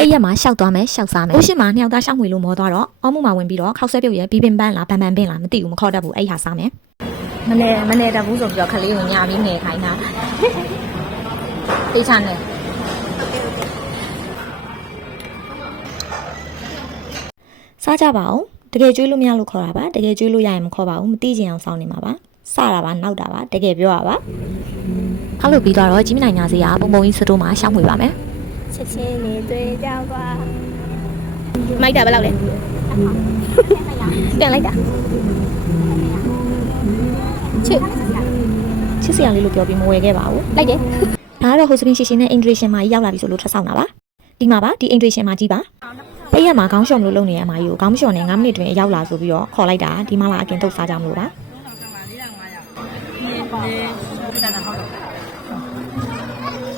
ပိတ်ရက်မှာရှောက်သွားမယ်ရှောက်စားမယ်။ဥရှင်မှာနှစ်ယောက်သားရှောက်ငွေလို့မောသွားတော့အော်မှုမှာဝင်ပြီးတော့ခောက်ဆွဲပြုတ်ရဲ့ဘီပင်ပန်းလားဗန်ပင်းလားမသိဘူးမခေါ်တတ်ဘူးအဲ့ဟာစားမယ်။မနေတဘူးဆိုပြီးတော့ခလေးကိုညာပြီးငယ်ခိုင်းတာ။တိတ်ချနဲ့စားကြပါဦးတကယ်ကျွေးလို့မရလို့ခေါ်တာပါတကယ်ကျွေးလို့ရရင်မခေါ်ပါဘူးမသိချင်အောင်စောင့်နေမှာပါစတာပါနောက်တာပါတကယ်ပြောရပါခောက်လို့ပြီးတော့ကြီးမနိုင်ညာစီကပုံပုံကြီးစတိုးမှာရှောက်မှွေပါမယ်ချက်ချင်းလေးတွေ့ကြောက်သွားမိုက်တာဘယ်လောက်လဲပြန်လိုက်တာချစ်စရာလေးလို့ပြောပြီးမဝယ်ခဲ့ပါဘူးလိုက်တယ်ဒါကတော့ဟိုစပင်ရှင်ရှင်နဲ့အင်ဒရီရှင်မှာရောက်လာပြီဆိုလို့ထပ်ဆောင်တာပါဒီမှာပါဒီအင်ဒရီရှင်မှာကြီးပါပိတ်ရမှာခေါင်းလျှော်မလို့လုပ်နေရမှာယူခေါင်းလျှော်နေ9မိနစ်တွင်ရောက်လာဆိုပြီးတော့ခေါ်လိုက်တာဒီမှာလာအကင်တုတ်စားကြမလို့ပါ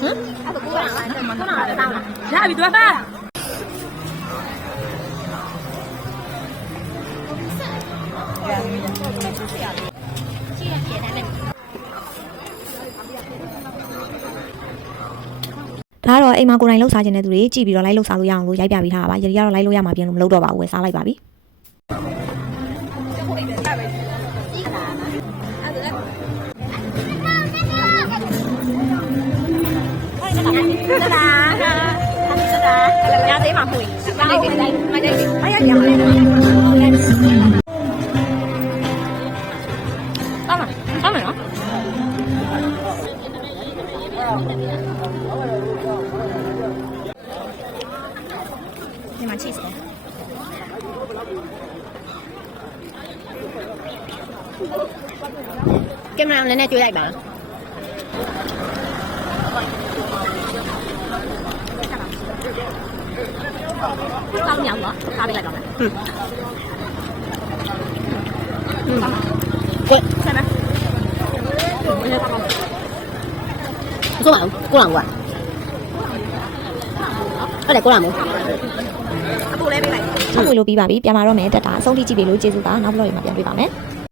ဟမ်အဲ့ဒါကိုကရပြီတော့ပါဒါတော့အိမ်မှာကိုယ်တိုင်လှုပ်ရှားခြင်းတဲ့သူတွေကြည့်ပြီးတော့လိုက်လှုပ်ရှားလို့ရအောင်လို့ရိုက်ပြပေးထားတာပါရည်ရတော့လိုက်လို့ရမှာပြင်လို့မလုပ်တော့ပါဘူးဝယ်စားလိုက်ပါပြီရသေးမှာဖွေလိုက်တယ်မရရအောင်အမနော်ဒီမှာ cheese ကင်မရာလည်းနဲ့တွေ့လိုက်ပါကောင်းညောင်းတော့ထားပေးလိုက်တော့မယ်ကိုဆက်မဆိုပါဦးကိုလောင်ကွာအဲ့ဒါကိုလောင်မို့အပူလေးပေးလိုက်ဆောင်းဝေလို့ပြီးပါပြီပြန်လာတော့မယ်တက်တာအဆုံးထိကြည့်ပေးလို့ကျေးဇူးပါနောက်ဘလော့ရေမှာပြန်တွေ့ပါမယ်